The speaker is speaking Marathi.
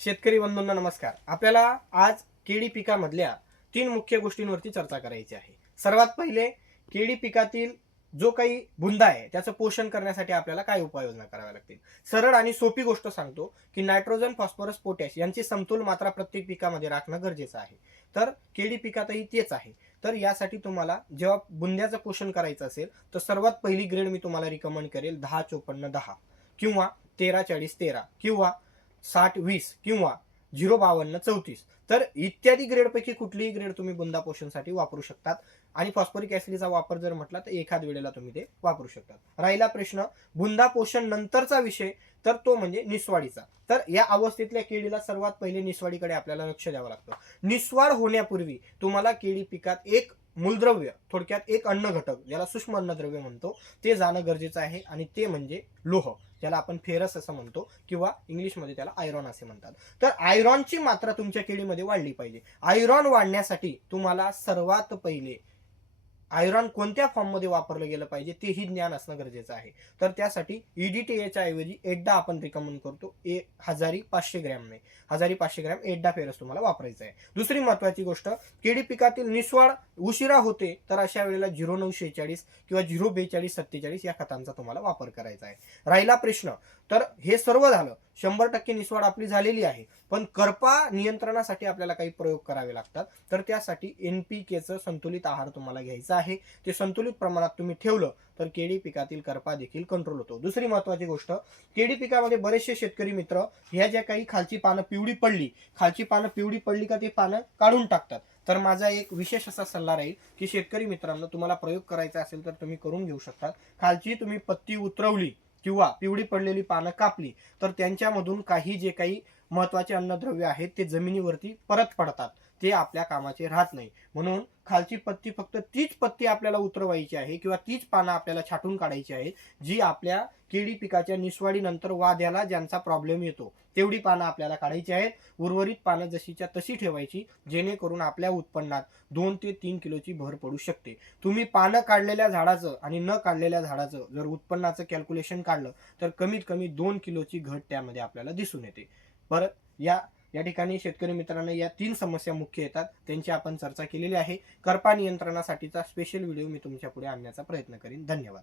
शेतकरी बंधूंना नमस्कार। आपल्याला आज केळी पिकामधल्या 3 मुख्य गोष्टींवरती चर्चा करायची आहे। सर्वात पहिले, केळी पिकातील जो काही बुंदा आहे त्याचं पोषण करण्यासाठी आपल्याला काय उपाययोजना कराव्या लागतील। सरळ आणि सोपी गोष्ट सांगतो की नायट्रोजन, फॉस्फरस, पोटॅश यांची समतोल मात्रा प्रत्येक पिकामध्ये राखणं गरजेचं आहे। तर केळी पिकातही तेच आहे। तर यासाठी तुम्हाला जेव्हा बुंद्याचं पोषण करायचं असेल तर सर्वात पहिली ग्रेड मी तुम्हाला रिकमेंड करेल 10-54-10 किंवा 13-40-13 किंवा 60-20 किंवा 0-52-34। तर इत्यादी ग्रेडपैकी कुठलीही ग्रेड तुम्ही बुंदा पोषणसाठी वापरू शकतात आणि फॉस्फरिक ऍसिडचा वापर जर म्हटला तर एखाद वेळेला तुम्ही ते वापरू शकतात। राहिला प्रश्न बुंदा पोषण नंतरचा विषय, तर तो म्हणजे निस्वाडीचा। तर या अवस्थेतल्या केळीला सर्वात पहिले निस्वाडीकडे आपल्याला लक्ष द्यावं लागतं। निस्वाड होण्यापूर्वी तुम्हाला केळी पिकात एक मूलद्रव्य, थोडक्यात एक अन्न घटक ज्याला सूक्ष्म अन्नद्रव्य म्हणतो, ते जाणं गरजेचं आहे आणि ते म्हणजे लोह, ज्याला आपण फेरस असं म्हणतो किंवा इंग्लिशमध्ये त्याला आयरॉन असे म्हणतात। तर आयरॉनची मात्रा तुमच्या केळीमध्ये वाढली पाहिजे। आयरॉन वाढण्यासाठी तुम्हाला सर्वात पहिले आयरॉन कोणत्या फॉर्ममध्ये वापरलं गेलं पाहिजे तेही ज्ञान असणं गरजेचं आहे। तर त्यासाठी EDTA ऐवजी एड्डा आपण रिकमेंड करतो। 1500 ग्रॅम ने 1500 ग्रॅम एड्डा फेरस तुम्हाला वापरायचा आहे। दुसरी महत्त्वाची गोष्ट, केळी पिकातील निस्वाड उशिरा होते तर अशा वेळेला 0946 किंवा 04247 या खतांचा तुम्हाला वापर करायचा आहे। राहिला प्रश्न, तर हे सर्व झालं, 100% निस्वाड आपली झालेली आहे, पण करपा नियंत्रणासाठी आपल्याला काही प्रयोग करावे लागतात। तर त्यासाठी NPKचं संतुलित आहार तुम्हाला घ्यायचा आहे। ते संतुलित प्रमाणात तुम्ही ठेवलं तर केळी पिकातील करपा देखील कंट्रोल होतो। दुसरी महत्त्वाची गोष्ट, केळी पिकामध्ये बरेचसे शेतकरी मित्र ह्या ज्या काही खालची पानं पिवळी पडली का ते पानं काढून टाकतात। तर माझा एक विशेष असा सल्ला राहील की शेतकरी मित्रांनो, तुम्हाला प्रयोग करायचा असेल तर तुम्ही करून घेऊ शकता। खालची तुम्ही पत्ती उतरवली किंवा पिवळी पडलेली पानं कापली तर त्यांच्यामधून काही जे काही महत्त्वाचे अन्नद्रव्य आहेत ते जमिनीवरती परत पडतात, ते आपल्या कामाचे राहत नाही। म्हणून खालची पत्ती फक्त तीच पत्ती आपल्याला उतरवायची आहे किंवा तीच पानं आपल्याला छाटून काढायची आहेत जी आपल्या केळी पिकाच्या निस्वाडीनंतर वाद्याला ज्यांचा प्रॉब्लेम येतो तेवढी पानं आपल्याला काढायची आहेत। उर्वरित पानं जशीच्या तशी ठेवायची, जेणेकरून आपल्या उत्पन्नात 2 ते 3 किलोची भर पडू शकते। तुम्ही पानं काढलेल्या झाडाचं आणि न काढलेल्या झाडाचं जर उत्पन्नाचं कॅल्क्युलेशन काढलं तर कमीत कमी 2 किलोची घट त्यामध्ये आपल्याला दिसून येते। परत या ठिकाणी शेतकरी मित्रांनो, या 3 समस्या मुख्य येतात, त्यांची आपण चर्चा केलेली आहे। करपा नियंत्रणासाठीचा स्पेशल व्हिडिओ मी तुमच्या पुढे आणण्याचा प्रयत्न करीन। धन्यवाद।